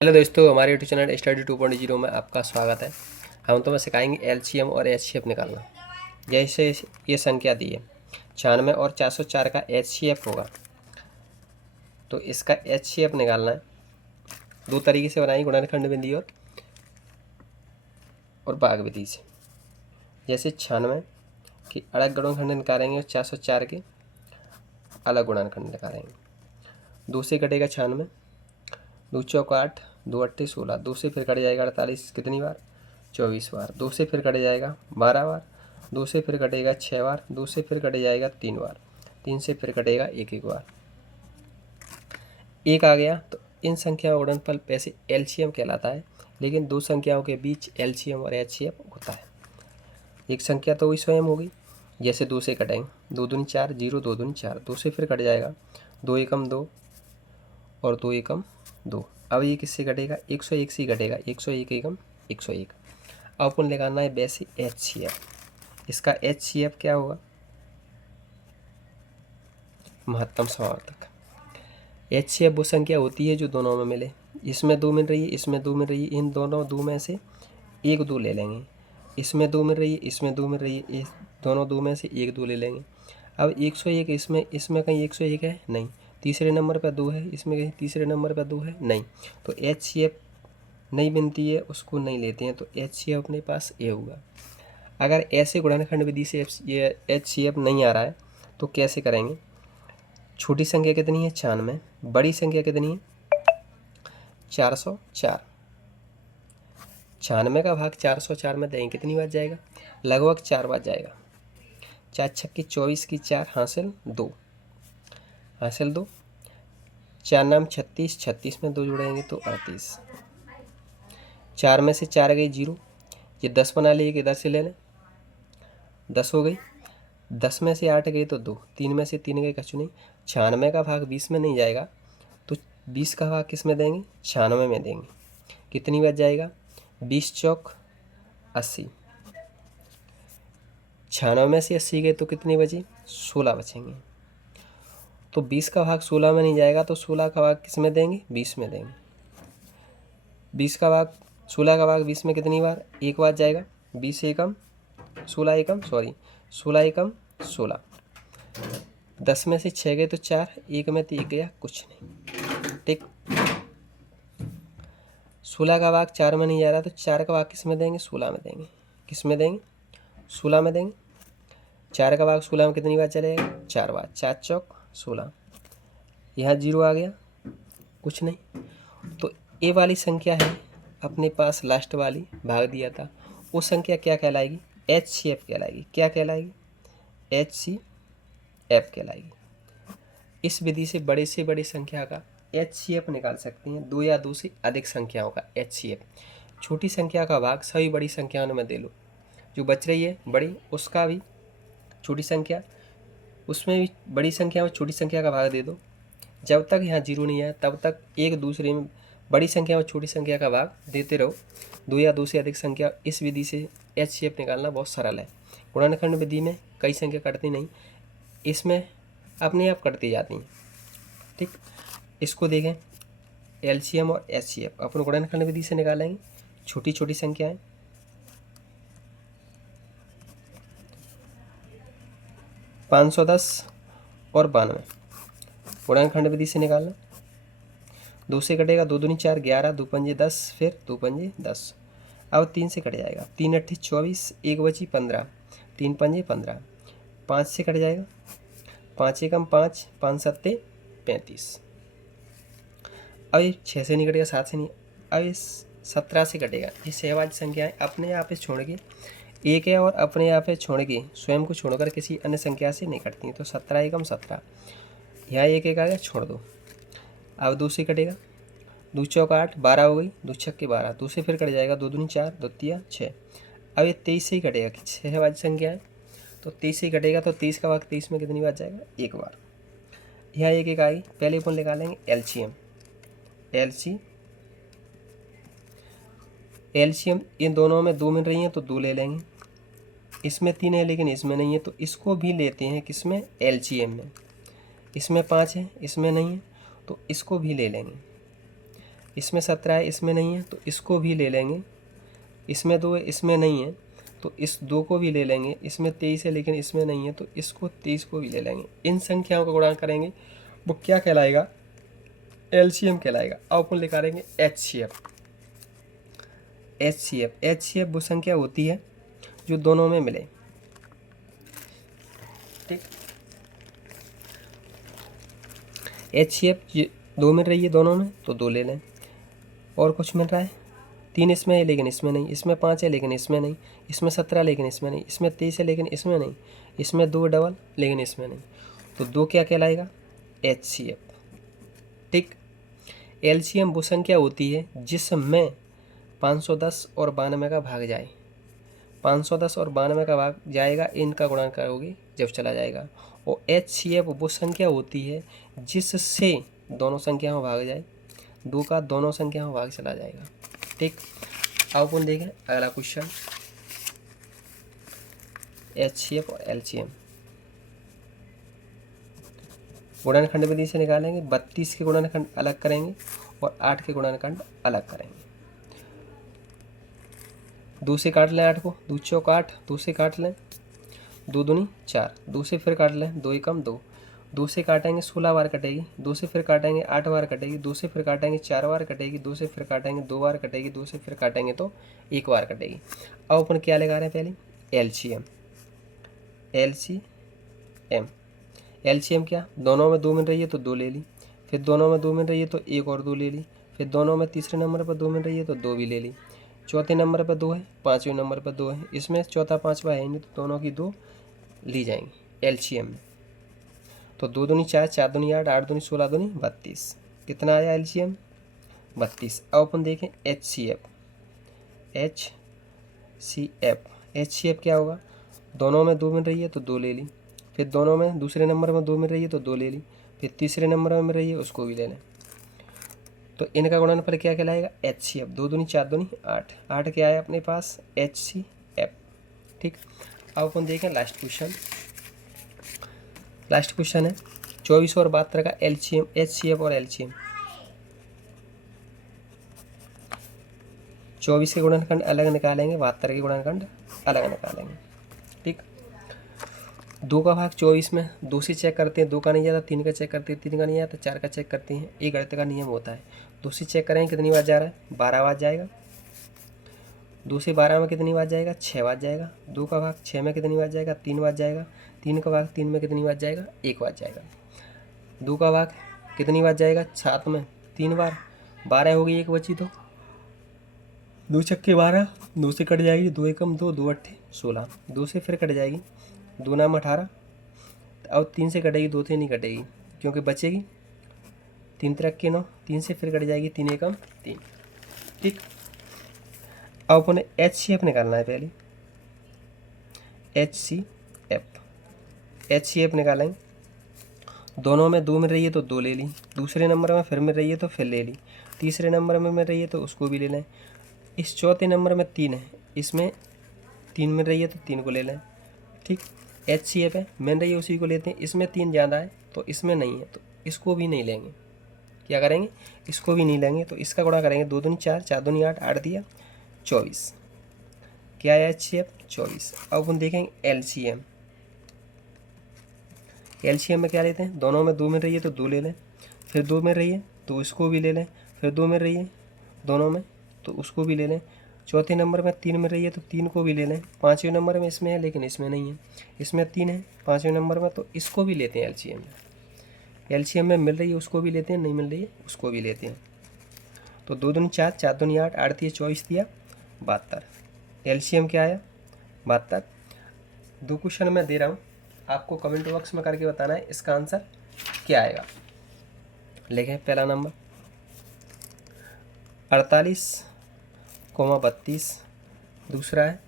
Hello दोस्तों, हमारे YouTube channel study 2.0 में आपका स्वागत है। हम तुम्हें सिखाएंगे एलसीएम और एचसीएफ निकालना। जैसे ये संख्या दी है 96 और 404 का एचसीएफ होगा, तो इसका एचसीएफ निकालना है। दो तरीके से बनाएंगे, गुणनखंड विधि और भाग विधि से। जैसे 96 की अलग गुणनखंड निकालेंगे और 404 के अलग गुणनखंड निकालेंगे। 2 से कटेगा 96, 2 चौक 8, 2 अट्ठे 16, 2 से फिर कट जाएगा 48 कितनी बार 24 बार, 2 से फिर कट जाएगा 12 बार, 2 से फिर कटेगा 6 बार, 2 से फिर कट जाएगा 3 बार, 3 से फिर कटेगा एक एक बार। एक आ गया तो इन संख्याओं का गुणनफल वैसे एलसीएम कहलाता है, लेकिन दो संख्याओं के बीच एलसीएम और एचसीएफ होता है। एक संख्या तो वही स्वयं होगी, जैसे 2 से कटेंगे 2 दूनी 4, 0 2 दूनी 4, 2 से फिर कट जाएगा 2 एकम 2 और 2 एकम 2। अब ये किससे कटेगा 101 से कटेगा 101 एकम 101। अब अपन लगाना है वैसे एचसीएफ। इसका एचसीएफ क्या होगा, महत्तम समावर्तक। एचसीएफ वो संख्या होती है जो दोनों में मिले। इसमें 2 मिल रही है, इसमें 2 मिल रही है, इन दोनों 2 में से एक 2 ले लेंगे। इसमें 2 मिल रही है, इसमें 2 मिल रही है, दोनों 2 में से एक 2 ले लेंगे। अब 101 इसमें कहीं 101 है नहीं, तीसरे नंबर पर 2 है, इसमें कहीं तीसरे नंबर पर 2 है नहीं, तो एचसीएफ नहीं बनती है, उसको नहीं लेते हैं, तो एचसीएफ अपने पास ए होगा। अगर ऐसे गुणनखंड विधि से ये एचसीएफ नहीं आ रहा है तो कैसे करेंगे। छोटी संख्या कितनी है 96, बड़ी संख्या कितनी है 404। 96 का भाग 404 में देंगे कितनी बार जाएगा, लगभग 4 बार जाएगा। 4 छक्की 24 की 4 हासिल 2, हासिल 2। 4 नाम 36, 36 में 2 जुड़ेंगे तो 38। 4 में से 4 गई 0, ये 10 बना लिए कि इधर से ले लें, 10 हो गई। 10 में से 8 गई तो 2, 3 में से 3 गई कछु नहीं। 96 का भाग 20 में नहीं जाएगा, तो 20 का भाग किस में देंगे 96 में देंगे। कितनी बार जाएगा 20 चौक 80। 96 में से 80 गए तो कितनी बची 16 बचेंगे। तो 20 का भाग 16 में नहीं जाएगा, तो 16 का भाग किस में देंगे 20 में देंगे। 20 का भाग 16 का भाग 20 में कितनी बार एक बार जाएगा, 20 एकम 16 एकम 16 16। 10 में से 6 गए तो 4, एक में तो 1 गया कुछ नहीं, ठीक। 16 का भाग 4 में नहीं जा रहा, तो 4 का भाग किस में देंगे 16 में देंगे। किस में देंगे 16 में देंगे। 4 का भाग 16 में कितनी बार चलेगा 4 बार, 4 चौक 16। यहाँ 0 आ गया कुछ नहीं, तो ए वाली संख्या है अपने पास लास्ट वाली भाग दिया था, वो संख्या क्या कहलाएगी एचसीएफ कहलाएगी। क्या कहलाएगी एचसीएफ कहलाएगी। इस विधि से बड़ी संख्या का एचसीएफ निकाल सकते हैं, 2 या 2 से अधिक संख्याओं का एचसीएफ। छोटी संख्या का भाग सभी बड़ी संख्याओं में दे लो, जो बच रही है बड़ी उसका भी छोटी संख्या, उसमें भी बड़ी संख्या में छोटी संख्या का भाग दे दो। जब तक यहाँ 0 नहीं आया तब तक एक दूसरे में बड़ी संख्या में छोटी संख्या का भाग देते रहो। 2 या 2 से अधिक संख्या, इस विधि से एचसीएफ निकालना बहुत सरल है। गुणनखंड विधि में कई संख्या कटती नहीं, इसमें अपने आप कटती जाती हैं, ठीक। इसको देखें एलसीएम और एचसीएफ अपन गुणनखंड विधि से निकालेंगे। छोटी छोटी संख्याएं 510 और 92 गुणनखंड विधि से निकालना। 2 से कटेगा 2 दूनी 4, 11 2 पंजे 10, फिर 2 पंजे 10। अब 3 से कट जाएगा, 3 अट्ठे 24, एक बची 15, 3 पंजे 15। 5 से कट जाएगा, 5 एकम 5, 5 सत्ते 35। अब ये 6 से नहीं कटेगा, 7 से नहीं, अब ये 17 से कटेगा। ये सहवाची संख्याएं अपने आप से छोड़ के एक है, और अपने आप से छोड़ के स्वयं को छोड़कर किसी अन्य संख्या से नहीं कटती, तो 17 एकम 17। यहाँ एक एक आ गया छोड़ दो। अब 2 से कटेगा, 2 चौक 8, 12 हो गई, 2 छक्के 12, 2 से फिर कट जाएगा, 2 दूनी 4, 2 तिया 6। अब ये 23 से ही कटेगा, सहवाची संख्या है तो 23 से ही कटेगा, तो 23 का भाग 23 में कितनी बार जाएगा एक बार। यहाँ एक एक आएगी। पहले अपन निकालेंगे एलसीएम। एलसीएम इन दोनों में 2 मिल रही हैं तो 2 ले लेंगे। इसमें 3 है लेकिन इसमें नहीं है, तो इसको भी लेते हैं किसमें एलसीएम में। इसमें 5 है इसमें नहीं है, तो इसको भी ले लेंगे। इसमें 17 है, इसमें नहीं है तो इसको भी ले लेंगे। इसमें 2 है, इसमें नहीं है तो इस 2 को भी ले लेंगे। इसमें 23 है लेकिन इसमें नहीं है तो इसको 23 को भी ले लेंगे। इन संख्याओं का गुणा करेंगे वो क्या कहलाएगा? एलसीएम कहलाएगा। अब अपन निकालेंगे एचसीएफ। एचसीएफ वो संख्या होती है जो दोनों में मिले। ठीक, एचसीएफ 2 मिल रही है दोनों में तो 2 ले लें। और कुछ मिल रहा है? 3 इसमें है लेकिन इसमें नहीं, इसमें 5 है लेकिन इसमें नहीं, इसमें 17 लेकिन इसमें नहीं, इसमें 23 है लेकिन इसमें नहीं, इसमें 2 डबल लेकिन इसमें नहीं, तो 2 क्या कहलाएगा? एचसीएफ। ठीक, एलसीएम वो संख्या होती है जिसमें 510 और 92 का भाग जाए। 510 और 92 का भाग जाएगा, इनका गुणा करोगे जब चला जाएगा। और एचसीएफ वो संख्या होती है जिससे दोनों संख्या में भाग जाए, 2 का दोनों संख्या में भाग चला जाएगा। ठीक, अब अपन देखें अगला क्वेश्चन, एचसीएफ और एलसीएम। गुणनखंड विधि से निकालेंगे। 32 के गुणनखंड अलग करेंगे और 8 के गुणनखंड अलग करेंगे। 2 से काट लें 8 को, 2 चौक 8, 2 से काट लें, 2 दूनी 4, 2 से फिर काट लें, 2 एकम 2, 2 से काटेंगे 16 बार कटेगी, 2 से फिर काटेंगे 8 बार कटेगी, 2 से फिर काटेंगे 4 बार कटेगी, 2 से फिर काटेंगे 2 बार कटेगी, 2 से फिर काटेंगे तो 1 बार कटेगी। अब अपन क्या लगा रहे हैं? पहले एलसीएम। एलसीएम क्या? दोनों में 2 मिल रही है तो 2 ले ली, फिर दोनों में 2 मिल रही है तो 1 और 2 ले ली, फिर दोनों में तीसरे नंबर पर 2 मिल रही है तो 2 भी ले ली, चौथे नंबर पर 2 है, पाँचवें नंबर पर 2 है, इसमें चौथा पाँचवा है नहीं तो दोनों की 2 ली जाएंगी एलसीएम में। तो 2 दूनी 4, 4 दूनी 8, 8 दूनी 16, दूनी 32। कितना आया एलसीएम? 32। अब अपन देखें एचसीएफ। एचसीएफ क्या होगा? दोनों में 2 मिल रही है तो 2 ले ली, फिर दोनों में दूसरे नंबर में 2 मिल रही है तो 2 ले ली, फिर तीसरे नंबर में मिल रही है उसको भी ले लें। तो इनका गुणनफल क्या कहलाएगा? एचसीएफ। 2 दूनी 4 दूनी 8, 8 क्या है अपने पास? एचसीएफ। ठीक, अब अपन देखें लास्ट क्वेश्चन है 24 और 72 का एलसीएम, एचसीएफ और एलसीएम। 24 के गुणनखंड अलग निकालेंगे, 72 के गुणनखंड अलग निकालेंगे। ठीक, 2 का भाग 24 में 2 से चेक करते हैं, 2 का नहीं आता, 3 का चेक करते हैं, 3 का नहीं आता, 4 का चेक करते हैं। एक गणित का नियम होता है, 2 से चेक करेंगे कितनी बार जा रहा है? 12 बार जाएगा। 2 से 12 में कितनी बार जाएगा? 6 बार जाएगा। 2 का भाग 6 में कितनी बार जाएगा? 3 बार जाएगा। 3 का भाग 3 में कितनी बार जाएगा? 1 बार जाएगा। 2 का भाग कितनी बार जाएगा? 7 में 3 बार। 12 हो गई, 1 बची तो 2 छक्के 12, 2 से कट जाएगी, 2 एकम 2, 2 अट्ठे 16, 2 से फिर कट जाएगी, 2 नाम 18। अब 3 से कटेगी, 2 से नहीं कटेगी क्योंकि बचेगी 3 तिरक के 9, 3 से फिर कट जाएगी, 3 एकम 3। ठीक, अब अपने एचसीएफ निकालना है। पहले एचसीएफ निकालेंगे। दोनों में 2 मिल रही है तो 2 ले ली, दूसरे नंबर में फिर मिल रही है तो फिर ले ली, तीसरे नंबर में मिल रही है तो उसको भी ले लें। इस चौथे नंबर में 3 है, इसमें 3 मिल रही है तो 3 को ले लें। ठीक, एचसीएफ है, मिल रही है उसी को लेते हैं। इसमें 3 ज़्यादा है तो इसमें नहीं है तो इसको भी नहीं लेंगे। क्या करेंगे? इसको भी नहीं लेंगे तो इसका गुणा करेंगे। 2 दूनी 4, 4 दूनी 8, 8 दिया 24। क्या है एचसीएफ? 24। अब अपन देखेंगे एलसीएम। एलसीएम में क्या लेते हैं? दोनों में 2 मिल रही है तो 2 ले लें, फिर 2 मिल रही है तो इसको भी ले लें, फिर 2 मिल रही है दोनों में तो उसको भी ले लें। चौथे नंबर में 3 मिल रही है तो 3 को भी ले लें। पाँचवें नंबर में इसमें है लेकिन इसमें नहीं है, इसमें 3 है पाँचवें नंबर में तो इसको भी लेते हैं एलसीएम में। एलसीएम में मिल रही है उसको भी लेते हैं, नहीं मिल रही है उसको भी लेते हैं। तो 2 दूनी 4, 4 दूनी 8, 8 दिए 24 दिया 72। एलसीएम क्या आया? 72। 2 क्वेश्चन मैं दे रहा हूँ, आपको कमेंट बॉक्स में करके बताना है इसका आंसर क्या आएगा। लिखें पहला नंबर 48,32, दूसरा है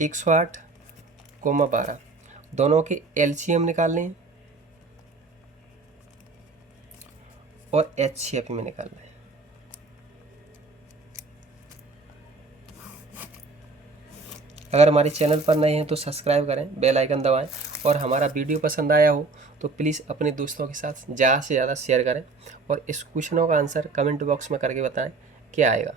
108,12। दोनों के एलसीएम निकालने हैं और एचसीएफ में निकालना है। अगर हमारे चैनल पर नए हैं तो सब्सक्राइब करें, बेल आइकन दबाएं और हमारा वीडियो पसंद आया हो तो प्लीज़ अपने दोस्तों के साथ ज़्यादा से ज़्यादा शेयर करें और इस क्वेश्चनों का आंसर कमेंट बॉक्स में करके बताएं क्या आएगा।